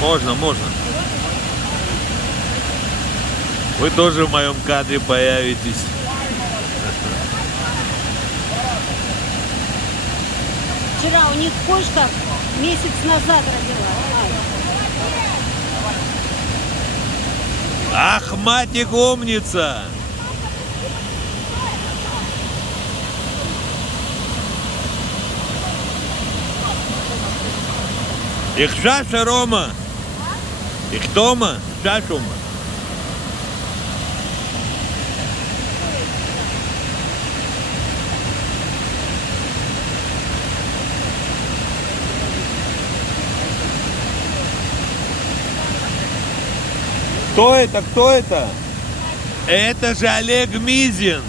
Можно, можно. Вы тоже в моем кадре появитесь. Вчера у них кошка месяц назад родила. Ах, матик умница! Их шаша, Рома! Их дома, шашума. Кто это? Кто это? Это же Олег Мизин.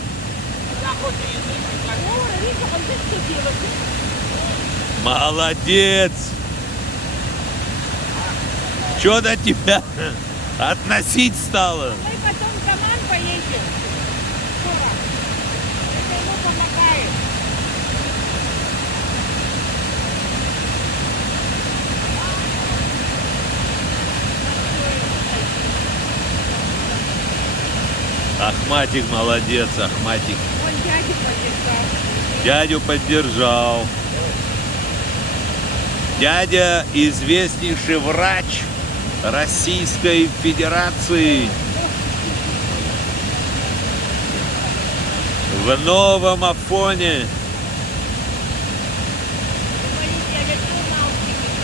Молодец. Что до тебя относить стало? Мы потом в Даман поедем. Скоро. Это ему помогает. Ахматик молодец, Ахматик. Он дядю поддержал. Дядю поддержал. Дядя известнейший врач Российской Федерации. В новом Афоне.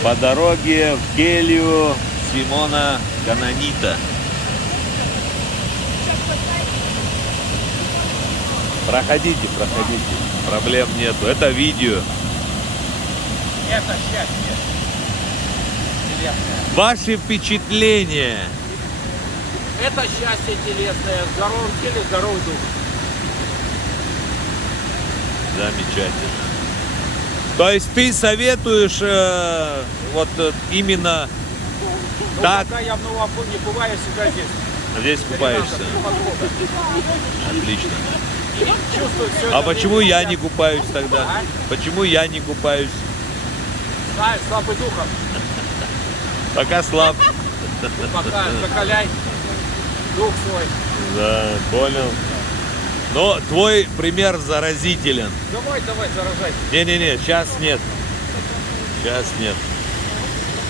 По дороге в келью Симона Канонита. Проходите, проходите. Проблем нету. Это видео. Это счастье. Телесное. Ваши впечатления. Это счастье телесное. В здоровом теле здоровый дух. Замечательно. То есть ты советуешь именно Ну, так? пока я в Новом Афоне бываю, я всегда здесь. Здесь купаешься. Отлично. Чувствую все А это почему время. я не купаюсь тогда? Почему я не купаюсь? Знаю, слабый духом. Пока слаб. Пока закаляй дух свой. Да, понял. Но твой пример заразителен. Давай, заражай. Не-не-не, сейчас нет. Сейчас нет.